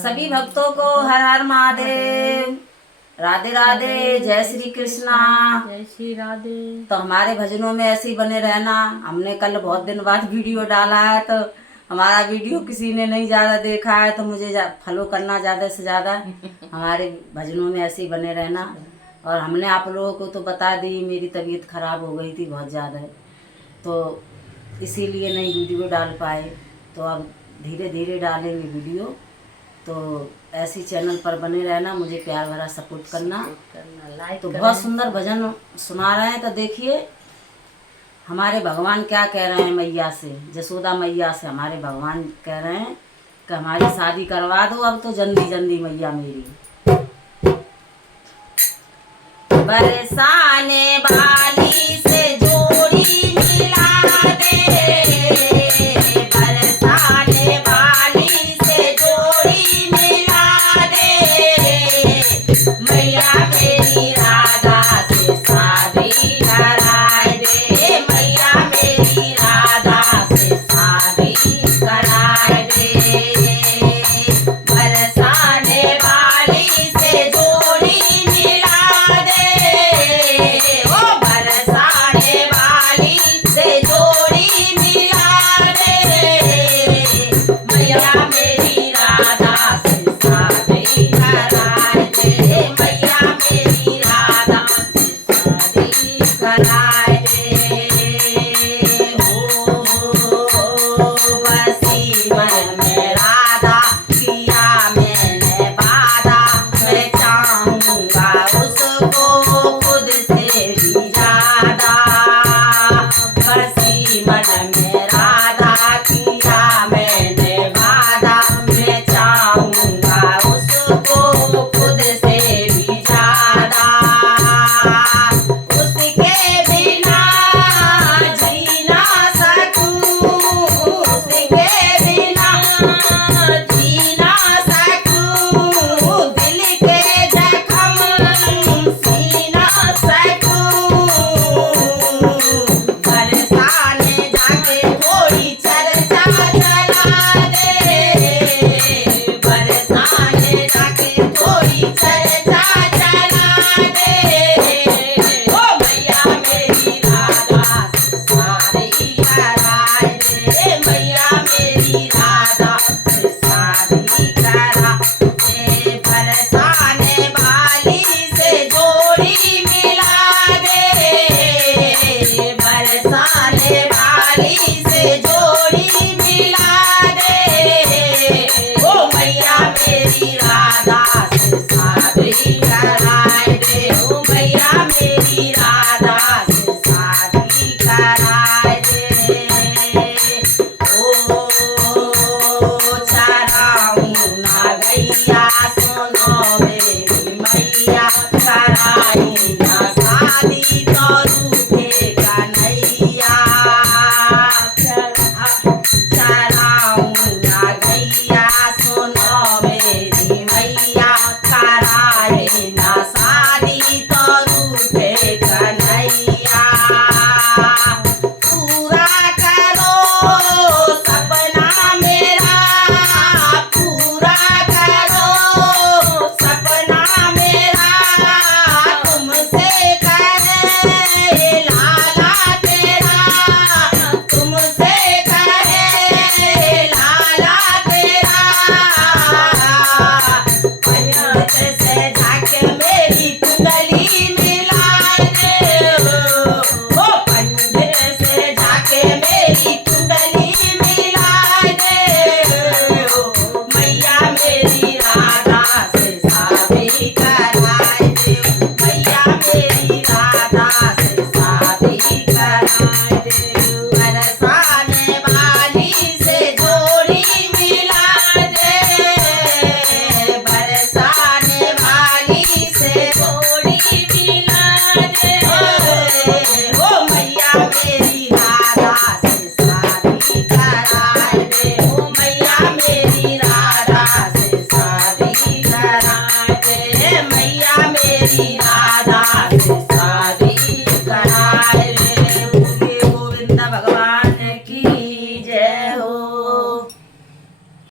सभी भक्तों को हर हर महादेव, राधे राधे, जय श्री कृष्णा, जय श्री राधे। तो हमारे भजनों में ऐसे ही बने रहना। हमने कल बहुत दिन बाद वीडियो डाला है, तो हमारा वीडियो किसी ने नहीं ज़्यादा देखा है, तो मुझे फॉलो करना ज़्यादा से ज़्यादा। हमारे भजनों में ऐसे ही बने रहना। और हमने आप लोगों को तो बता दी, मेरी तबीयत खराब हो गई थी बहुत ज़्यादा, तो इसीलिए नहीं वीडियो डाल पाए। तो अब धीरे धीरे डालेंगे वीडियो। तो ऐसी चैनल पर बने रहना, मुझे प्यार भरा सपोर्ट करना। लाइक तो बहुत सुंदर भजन सुना रहे हैं, तो देखिए हमारे भगवान क्या कह रहे हैं मैया से, जसोदा मैया से हमारे भगवान कह रहे हैं कि हमारी शादी करवा दो अब तो जल्दी जल्दी मैया मेरी। बरसाने वाली से जोड़ी मिला दे, बरसाने वाली से जोड़ी मिला दे, मैया मेरी राधा से शादी कराए दे, मैया मेरी राधा से शादी कराए दे। बरसाने वाली से जोड़ी मिला दे, ओ बरसाने वाली से जोड़ी मिला दे, मैया मेरी राधा से शादी कराए दे, मैया मेरी राधा से शादी कराए दे। हो बसी मन में राधा किया मैंने वादा, मैं चाहूँगा उसको खुद से भी ज्यादा। बसी मन में राधा किया मैंने वादा, मैं चाहूँगा उसको खुद से भी ज्यादा। उसके बिना जी ना सकूं, उसके बिना जी ना सकूं, दिल के जख्म सी ना सकूं। बरसाने जाके थोड़ी चर्चा चला दे, बरसाने जाके थोड़ी चर्चा चला दे, ओ मैया मेरी राधा से शादी कराए दे, मैया मेरी राधा से शादी करा दे। बरसाने वाली से जोड़ी मिला दे, बरसाने वाली से जोड़ी मिला दे, ओ मैया मेरी राधा से शादी कराए दे, ओ मैया मेरी राधा से शादी कराए दे। ओ चराऊं ना गैया सुनो मेरी मैया, कराई ना शादी तो रूठे कन्हैया। चराऊं ना गैया सुनो मेरी मैया, कराई ना शादी तो रूठे कन्हैया। पूरा करो सपना मेरा, पूरा करो सपना मेरा, तुमसे कहे लाला तेरा, तुमसे कहे लाला तेरा। पंडित से जाके मेरी कुंडली मिला दे, ओ पंडित से जाके मेरी कुंडली मिला दे, ओ मैया मेरी राधा से शादी कराए दे, मैया मेरी राधा से शादी कराए दे। बरसाने वाली से जोड़ी मिला दे, बरसाने वाली से जोड़ी मिला दे, ओ मैया मेरी राधा से शादी कराए दे, ओ मैया मेरी राधा से शादी कराए दे, मैया मेरी राधा से शादी कराए दे। गोविंद भगवान